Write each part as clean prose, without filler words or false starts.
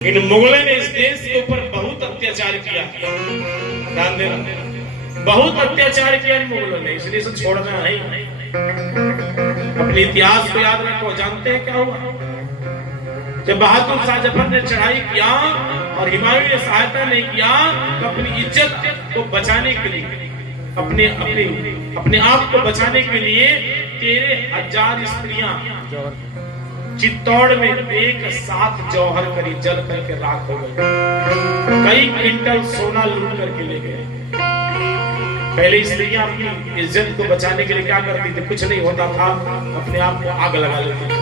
इन मुगलों ने इस देश के ऊपर बहुत अत्याचार किया। ध्यान देना, बहुत अत्याचार किया इन मुगलों ने, इसलिए इसे छोड़ना है। अपने इतिहास को याद रखो। जानते हैं क्या हुआ जब बहादुर शाह जफर ने चढ़ाई किया और हुमायूं ने सहायता नहीं किया, तो अपनी इज्जत को बचाने के लिए, अपने अपने अपने आप को बचाने के लिए 13,000 स्त्रियां चित्तौड़ में एक साथ जौहर करी, जल करके राख हो गई। कई क्विंटल सोना लूट करके ले गए। पहले स्त्रियां अपनी इज्जत को बचाने के लिए क्या करती थी? कुछ नहीं होता था, अपने आप को आग लगा लेती थी।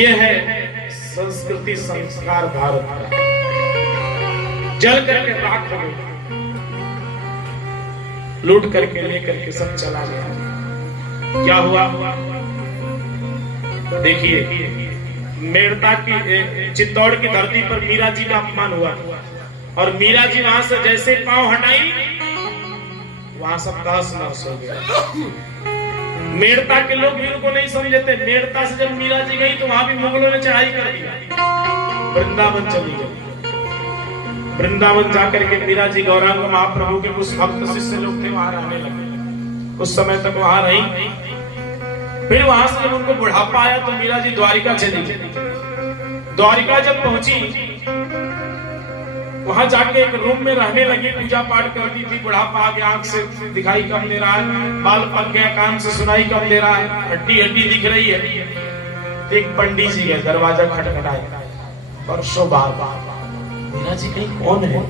ये है संस्कृति संस्कार भारत का। जल करके राख हो गई, लूट करके लेकर के सब चला गया। क्या हुआ? देखिए, मेड़ता की चित्तौड़ की धरती पर मीरा जी का अपमान हुआ और मीरा जी वहां से जैसे पांव हटाई, वहां सब तहस नहस हो गया। मेड़ता के लोग भी उनको नहीं समझते। मेड़ता से जब मीरा जी गई तो वहां भी मुगलों ने चढ़ाई कर दिया। वृंदावन चली गई। वृंदावन जाकर के मीरा जी गौरांग महाप्रभु के कुछ भक्त शिष्य लोग थे, वहां रहने लगे। कुछ समय तक वहां रही। फिर वहां से जब उनको बुढ़ापा आया तो मीरा जी द्वारिका चली गई। द्वारिका जब पहुंची, वहां जाके एक रूम में रहने लगी, पूजा पाठ करती थी। बुढ़ापा आ गया, आंख से दिखाई कम दे रहा है, बाल पक गया, कान से सुनाई कम दे रहा है, हड्डी हड्डी दिख रही है। एक पंडित जी है, दरवाजा खटखटाया, वर्षों बाद। मीरा जी कहीं कौन है?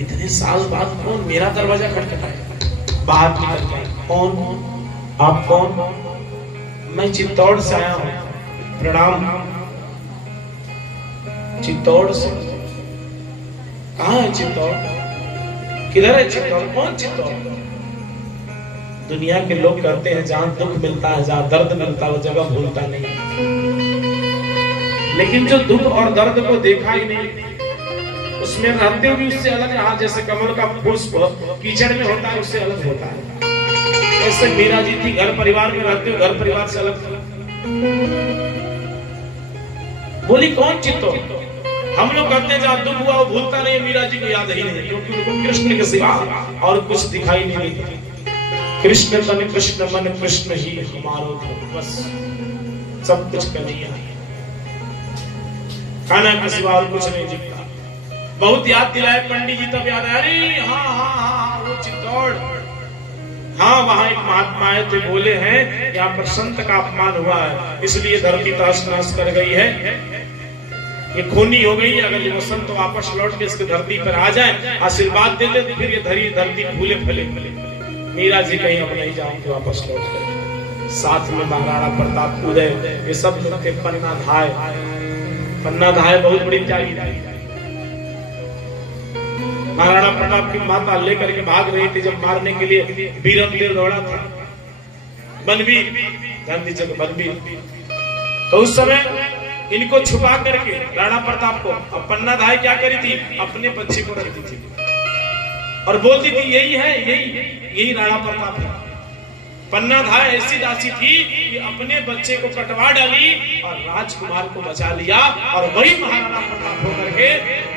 इतने साल बाद कौन मेरा दरवाजा खटखटाया? बाहर निकल गए। कौन? आप कौन? मैं चित्तौड़ से आया हूं, प्रणाम। चित्तौड़ से? कहाँ है चित्तौड़? किधर है चित्तौड़? कौन चित्तौड़? दुनिया के लोग कहते हैं जहां दुख मिलता है, जहां दर्द मिलता है, वो जगह भूलता नहीं। लेकिन जो दुख और दर्द को देखा ही नहीं, उसमें रहते हुए उससे अलग रहा। जैसे कमल का पुष्प कीचड़ में होता है, उससे अलग होता है। ऐसे मीरा जी थी, घर परिवार में रहते हुए घर परिवार से अलग। बोली कौन चित्तौड़? हम लोग कहते हैं जहां दुख हुआ वो भूलता नहीं, मीरा जी को याद ही नहीं, क्योंकि उनको कृष्ण के सिवा और कुछ दिखाई नहीं देता। कृष्ण मन कृष्ण, मन कृष्ण ही हमारो तो बस सब कुछ कन्हैया है। खाना के सिवा और कुछ नहीं दिखता। बहुत याद दिलाए पंडित जी, तब याद आया, अरे हाँ हाँ हाँ, वो चित्तौड़। हाँ, वहां एक महात्मा आए थे, बोले हैं यहाँ पर संत का अपमान हुआ है, इसलिए धरती तहस नहस कर गई है, ये खूनी हो गई है। अगर ये संत वापस लौट के इसके धरती पर आ जाए, आशीर्वाद दे दे, तो फिर ये धरती फूले फले। मीरा जी कहीं अब नहीं जाएंगे वापस लौट कर। साथ में महाराणा प्रताप, उदय, ये सब लोग थे। पन्ना धाय, पन्ना धाय बहुत बड़ी त्यागी थी। महाराणा प्रताप की माता लेकर के भाग रही थी, जब मारने के लिए वीरमदेव दौड़ा था। बनवीर, गांधी जगह बनवीर। तो उस समय इनको छुपा करके राणा प्रताप को, अब पन्ना धाय क्या करी थी? अपने बच्चे को रखती थी और बोलती थी यही है, यही राणा प्रताप है। पन्ना धाय ऐसी दासी थी कि अपने बच्चे को कटवा डाली और राजकुमार को बचा लिया, और वही महाराणा प्रताप होकर के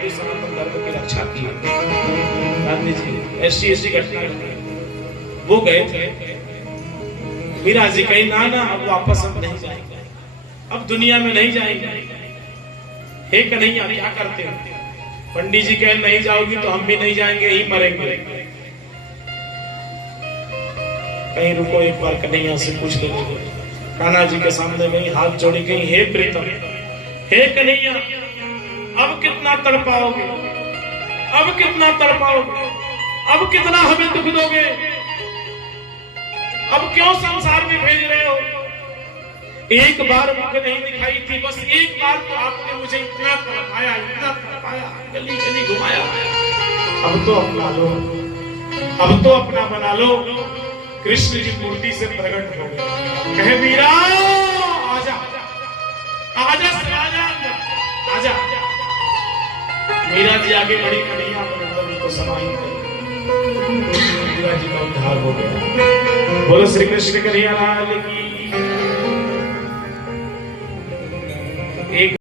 सनातन धर्म की रक्षा की। गांधी जी ऐसी घटना वो गए थे। मीरा जी कहीं ना, अब वापस हम नहीं जाएंगे, अब दुनिया में नहीं जाएंगे। हे कन्हैया क्या करते हो? पंडित जी कह नहीं जाओगी तो हम भी नहीं जाएंगे, यही मरेंगे। कहीं रुको, एक बार कन्हैया से पूछ लेंगे। कान्हा जी के सामने गई, हाथ जोड़ी गई, हे प्रीतम, हे कन्हैया, अब कितना तड़पाओगे? अब कितना तड़पाओगे? अब कितना हमें दुख दोगे? अब क्यों संसार में भेज रहे हो? एक बार मुझे नहीं दिखाई थी, बस एक बार तो आपने मुझे इतना तड़पाया, इतना तड़पाया, गली गली घुमाया। अब तो अपना लो, अब तो अपना बना लो। कृष्ण जी मूर्ति से प्रकट हो गए, कहे मीरा आजा, आजा आजा आजा। मीरा जी आगे बढ़ी, कन्हैया को समाई, मीरा जी का उद्धार हो गया। बोलो श्री कृष्ण कन्हैया लाल की।